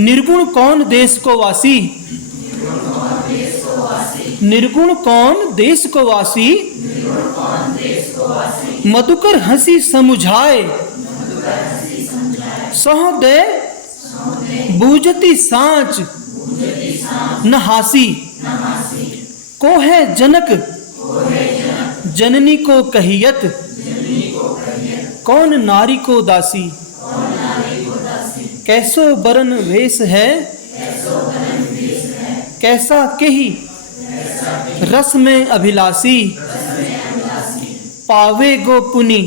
निर्गुण कौन देश को वासी, निर्गुण कौन देश को वासी, मधुकर हंसी समुझाए, सह दे बूझती सांच न हासी। को है जनक जननी को कहियत, कौन नारी को दासी। कैसो बरन वेश है, कैसा केही रस में अभिलाषी। पावे गो पुनि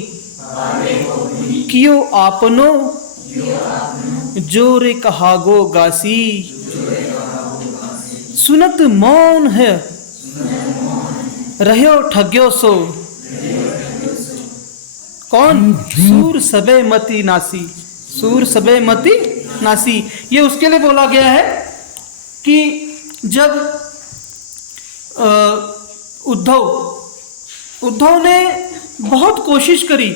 कियो आपनो, जोरे कहागो गासी। सुनत मौन है रह्यो ठग्यो सो, कौन सूर सबे मति नासी। सूर सबे मति नासी, ये उसके लिए बोला गया है कि जब उद्धव ने बहुत कोशिश करी,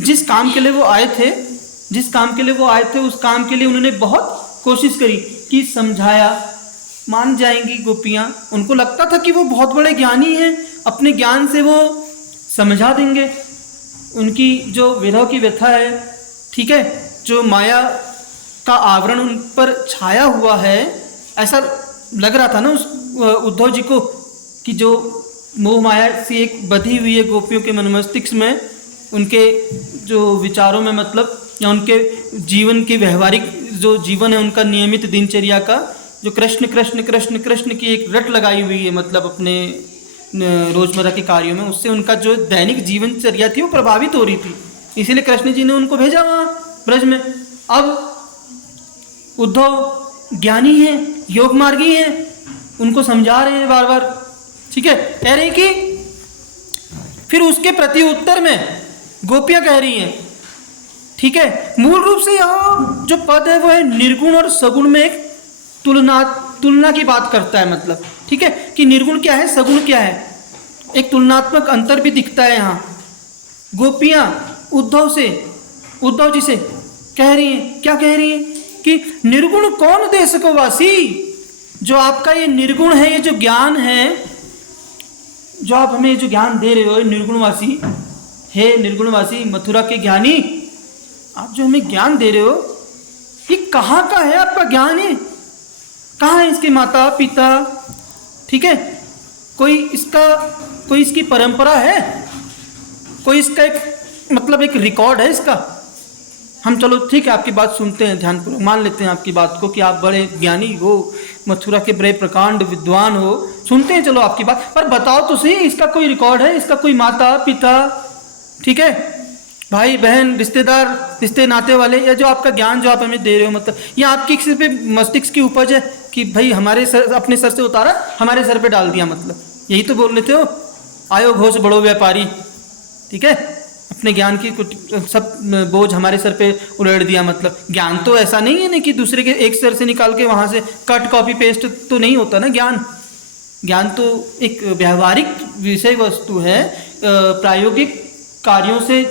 जिस काम के लिए वो आए थे, उस काम के लिए उन्होंने बहुत कोशिश करी कि समझाया, मान जाएंगी गोपियां। उनको लगता था कि वो बहुत बड़े ज्ञानी हैं, अपने ज्ञान से वो समझा देंगे उनकी जो विरह की व्यथा है, ठीक है, जो माया का आवरण उन पर छाया हुआ है, ऐसा लग रहा था ना उस उद्धव जी को कि जो मोह माया से एक बधी हुई है गोपियों के मन मस्तिष्क में, उनके जो विचारों में, मतलब या उनके जीवन की व्यवहारिक जो जीवन है उनका नियमित दिनचर्या का, जो कृष्ण कृष्ण कृष्ण कृष्ण की एक रट लगाई हुई है, मतलब अपने रोजमर्रा के कार्यों में, उससे उनका जो दैनिक जीवनचर्या थी वो प्रभावित हो रही थी। इसीलिए कृष्ण जी ने उनको भेजा वहाँ ब्रज में। अब उद्धव ज्ञानी हैं, योग मार्गी हैं, उनको समझा रहे हैं बार बार, ठीक है, कह रहे हैं कि फिर उसके प्रति उत्तर में गोपियां कह रही हैं, ठीक है, मूल रूप से यहाँ जो पद है वो है निर्गुण और सगुण में एक तुलना की बात करता है, मतलब ठीक है, कि निर्गुण क्या है, सगुण क्या है, एक तुलनात्मक अंतर भी दिखता है यहाँ। गोपियां उद्धव जी से कह रही हैं, क्या कह रही हैं कि निर्गुण कौन देश को वासी। जो आपका ये निर्गुण है, ये जो ज्ञान है, जो आप हमें ये जो ज्ञान दे रहे हो, निर्गुणवासी, हे निर्गुणवासी मथुरा के ज्ञानी, आप जो हमें ज्ञान दे रहे हो, ये कहाँ का है आपका ज्ञान है, कहाँ है इसके माता पिता, ठीक है, कोई इसकी परंपरा है, कोई इसका एक मतलब एक रिकॉर्ड है इसका। हम चलो ठीक है आपकी बात सुनते हैं, ध्यानपूर्वक मान लेते हैं आपकी बात को कि आप बड़े ज्ञानी हो, मथुरा के बड़े प्रकांड विद्वान हो, सुनते हैं चलो आपकी बात, पर बताओ तो सही इसका कोई रिकॉर्ड है, इसका कोई माता पिता, ठीक है, भाई बहन रिश्तेदार रिश्ते नाते वाले, या जो आपका ज्ञान जो आप हमें दे रहे हो, मतलब ये आपकी सिर पे मस्तिष्क की उपज है कि भाई हमारे सर, अपने सर से उतारा हमारे सर पे डाल दिया, मतलब यही तो बोल लेते हो, आयो घोष बड़ो व्यापारी, ठीक है, अपने ज्ञान की कुछ सब बोझ हमारे सर पे उलट दिया। मतलब ज्ञान तो ऐसा नहीं है ना कि दूसरे के एक सर से निकाल के वहाँ से कट कॉपी पेस्ट तो नहीं होता ना। ज्ञान तो एक व्यवहारिक विषय वस्तु है, प्रायोगिक कार्यों से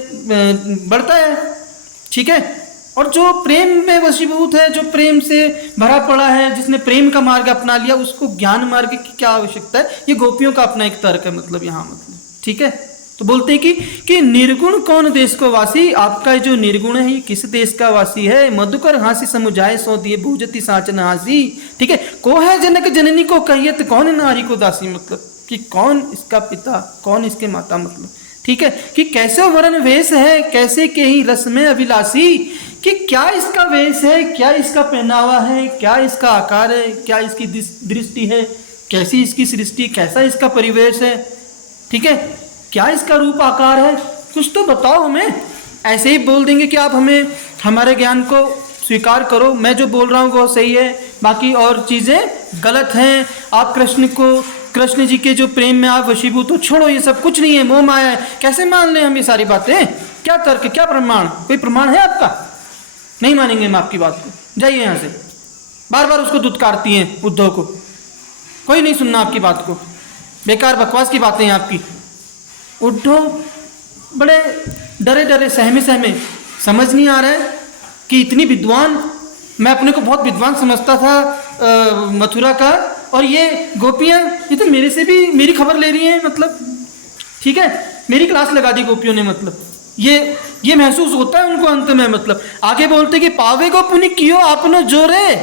बढ़ता है, ठीक है। और जो प्रेम में वशीभूत है, जो प्रेम से भरा पड़ा है, जिसने प्रेम का मार्ग अपना लिया, उसको ज्ञान मार्ग की क्या आवश्यकता है। ये गोपियों का अपना एक तर्क है, मतलब यहाँ मतलब, ठीक है। तो बोलते हैं कि निर्गुण कौन देश को वासी, आपका जो निर्गुण है ये किस देश का वासी है। मधुकर हासी समुझाए सो दिए बूझती साचन हासी, ठीक है। को है जनक जननी को कहियत कौन नारी को दासी, मतलब कि कौन इसका पिता कौन इसके माता, मतलब ठीक है। कि कैसे वर्ण वेश है कैसे के ही रस में अभिलाषी, कि क्या इसका वेश है, क्या इसका पहनावा है, क्या इसका आकार है, क्या इसकी दृष्टि है, कैसी इसकी सृष्टि, कैसा इसका परिवेश है, ठीक है। क्या इसका रूप आकार है, कुछ तो बताओ हमें। ऐसे ही बोल देंगे कि आप हमें हमारे ज्ञान को स्वीकार करो, मैं जो बोल रहा हूँ वो सही है, बाकी और चीज़ें गलत हैं। आप कृष्ण जी के जो प्रेम में आप वशीभूत हो, छोड़ो ये सब कुछ नहीं है, मोह माया है। कैसे मान लें हम ये सारी बातें, क्या तर्क, क्या प्रमाण, कोई प्रमाण है आपका? नहीं मानेंगे हम आपकी बात को, जाइए यहाँ से। बार बार उसको दुत्कारती हैं उद्धव को, कोई नहीं सुनना आपकी बात को, बेकार बकवास की बातें हैं आपकी। उद्धव बड़े डरे डरे सहमे समझ नहीं आ रहा है कि इतनी विद्वान मैं अपने को बहुत विद्वान समझता था मथुरा का, और ये गोपियाँ ये तो मेरे से भी मेरी खबर ले रही हैं, मतलब ठीक है, मेरी क्लास लगा दी गोपियों ने, मतलब ये महसूस होता है उनको अंत में। मतलब आगे बोलते कि पावे गो पुनि कियो आपनो जोरे,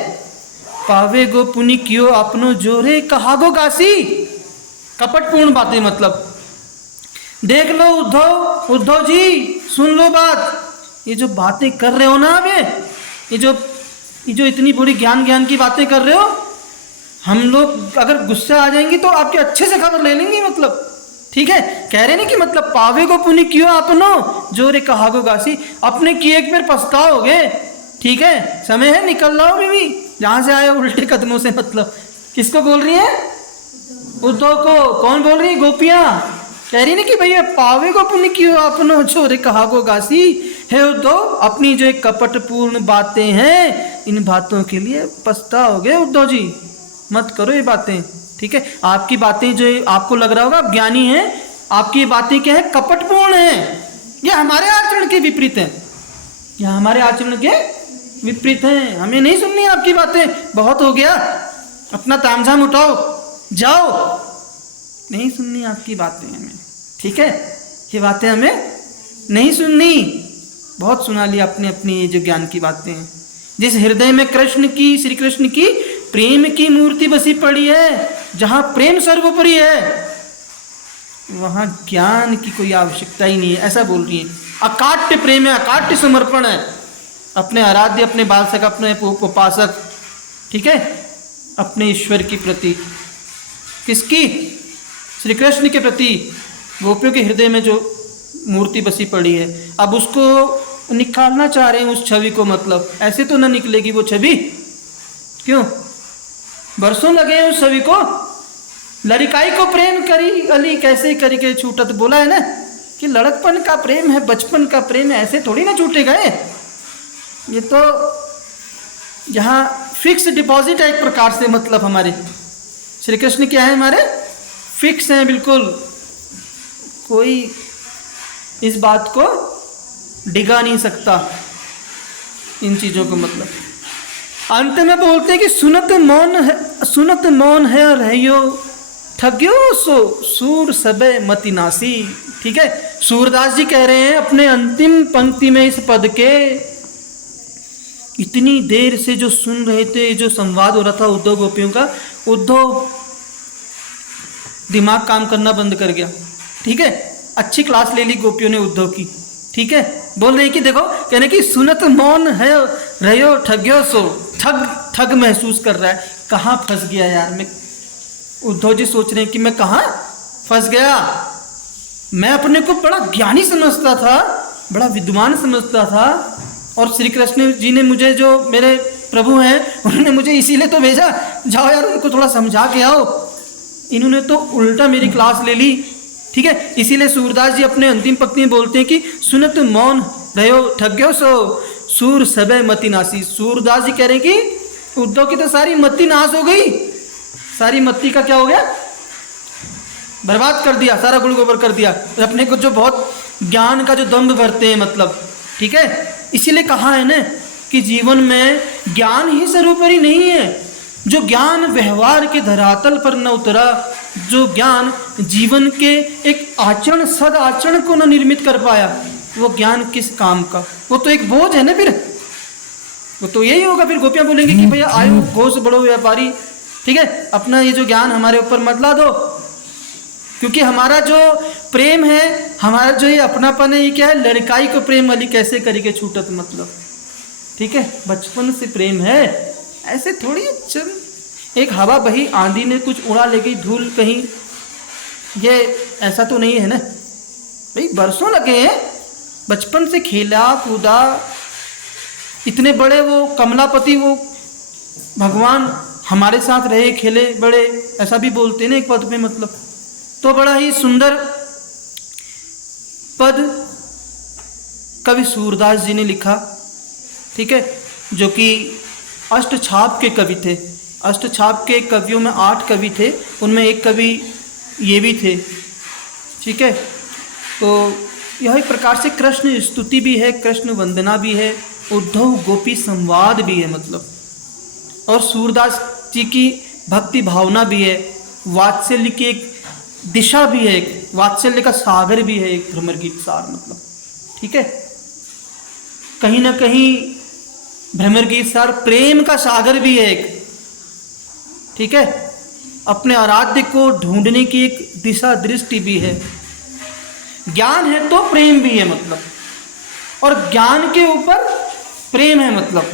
पावे गो पुनि कियो आपनो जोरे, कहा गो गासी, कपटपूर्ण बातें। मतलब देख लो उद्धव जी, सुन लो बात, ये जो बातें कर रहे हो ना आप, ये जो इतनी बुरी ज्ञान की बातें कर रहे हो, हम लोग अगर गुस्सा आ जाएंगे तो आपके अच्छे से खबर ले लेंगे। मतलब ठीक है, कह रहे नहीं कि मतलब पावे को पुण्य क्यों आपनो जोरे कहा गो गासी, अपने किए एक बार पछताओगे। ठीक है, समय है, निकल लाओ बीवी जहां से आए उल्टे कदमों से। मतलब किसको बोल रही है? उद्धव को। कौन बोल रही है? गोपियां कह रही ना कि भैया पावे को पुण्य क्यों आपनो जोरे कहा गो गासी, है उद्धव अपनी जो एक कपटपूर्ण बातें हैं, इन बातों के लिए पछताओगे उद्धव जी, मत करो ये बातें। ठीक है, आपकी बातें जो आपको लग रहा होगा आप ज्ञानी हैं, आपकी ये बातें क्या है? कपटपूर्ण हैं, ये हमारे आचरण के विपरीत हैं, ये हमारे आचरण के विपरीत हैं। हमें नहीं सुननी आपकी बातें, बहुत हो गया, अपना तामझाम उठाओ जाओ, नहीं सुननी आपकी बातें हमें। ठीक है, ये बातें हमें नहीं सुननी, बहुत सुना लिया आपने अपनी ये जो ज्ञान की बातें हैं। जिस हृदय में कृष्ण की, श्री कृष्ण की प्रेम की मूर्ति बसी पड़ी है, जहां प्रेम सर्वोपरि है, वहां ज्ञान की कोई आवश्यकता ही नहीं है, ऐसा बोल रही है। अकाट्य प्रेम है, अकाट्य समर्पण है अपने आराध्य, अपने बालसक, अपने उपासक, ठीक है, अपने ईश्वर के प्रति। किसकी? श्री कृष्ण के प्रति। गोपियों के हृदय में जो मूर्ति बसी पड़ी है, अब उसको निकालना चाह रहे हैं उस छवि को। मतलब ऐसे तो ना निकलेगी वो छवि, क्यों? बरसों लगे हैं उस छवि को। लड़काई को प्रेम करी अली कैसे करी के छूटत, बोला है ना कि लड़कपन का प्रेम है, बचपन का प्रेम है, ऐसे थोड़ी ना छूटे गए। ये तो यहाँ फिक्स डिपॉजिट है एक प्रकार से। मतलब हमारे श्री कृष्ण क्या है? हमारे फिक्स हैं बिल्कुल, कोई इस बात को डिगा नहीं सकता इन चीज़ों को। मतलब अंत में बोलते हैं कि सुनत मौन है रहियो ठग्यो सो सूर सबे मति नासी। ठीक है, सूरदास जी कह रहे हैं अपने अंतिम पंक्ति में इस पद के, इतनी देर से जो सुन रहे थे, जो संवाद हो रहा था उद्धव गोपियों का, उद्धव दिमाग काम करना बंद कर गया। ठीक है, अच्छी क्लास ले ली गोपियों ने उद्धव की। ठीक है, बोल रहे कि देखो, कहने की सुनत मौन है रहियो ठग्यो सो, ठग महसूस कर रहा है, कहाँ फंस गया यार मैं। उद्धव जी सोच रहे हैं कि मैं कहाँ फंस गया, मैं अपने को बड़ा ज्ञानी समझता था, बड़ा विद्वान समझता था, और श्री कृष्ण जी ने मुझे, जो मेरे प्रभु हैं, उन्होंने मुझे इसीलिए तो भेजा, जाओ यार उनको थोड़ा समझा के आओ। इन्होंने तो उल्टा मेरी क्लास ले ली। ठीक है, इसीलिए सूरदास जी अपने अंतिम पंक्ति में बोलते हैं कि सुनत मौन रहो ठग्यो सो सूर सबे मति नासी। सूरदास जी कह रहे हैं कि उद्धव की तो सारी मति नाश हो गई, सारी मति का क्या हो गया? बर्बाद कर दिया, सारा गुड़ गोबर कर दिया अपने को, जो बहुत ज्ञान का जो दम्भ भरते हैं। मतलब ठीक है, इसीलिए कहा है ना कि जीवन में ज्ञान ही सर्वोपरि नहीं है। जो ज्ञान व्यवहार के धरातल पर न उतरा, जो ज्ञान जीवन के एक आचरण, सद आचरण को न निर्मित कर पाया, वो ज्ञान किस काम का? वो तो एक बोझ है ना, फिर वो तो यही होगा। फिर गोपियां बोलेंगी कि भैया आयो घोष बड़ो व्यापारी, ठीक है, अपना ये जो ज्ञान हमारे ऊपर मत ला दो, क्योंकि हमारा जो प्रेम है, हमारा जो ये अपनापन है, ये क्या है? लड़काई को प्रेम अली कैसे करी के छूटत। मतलब ठीक है, बचपन से प्रेम है, ऐसे थोड़ी चल एक हवा बही, आंधी ने कुछ उड़ा ले गई धूल कहीं, ये ऐसा तो नहीं है ना भाई। बरसों लगे हैं, बचपन से खेला कूदा, इतने बड़े वो कमलापति, वो भगवान हमारे साथ रहे, खेले बड़े, ऐसा भी बोलते हैं ना एक पद में। मतलब तो बड़ा ही सुंदर पद कवि सूरदास जी ने लिखा। ठीक है, जो कि अष्टछाप के कवि थे। अष्टछाप के कवियों में 8 कवि थे, उनमें एक कवि ये भी थे। ठीक है, तो यह एक प्रकार से कृष्ण स्तुति भी है, कृष्ण वंदना भी है, उद्धव गोपी संवाद भी है मतलब, और सूरदास जी की भक्ति भावना भी है, वात्सल्य की एक दिशा भी है, एक वात्सल्य का सागर भी है एक भ्रमर गीत सार मतलब। ठीक है, कहीं ना कहीं भ्रमर गीत सार प्रेम का सागर भी है एक। ठीक है, अपने आराध्य को ढूंढने की एक दिशा दृष्टि भी है। ज्ञान है तो प्रेम भी है मतलब, और ज्ञान के ऊपर प्रेम है मतलब।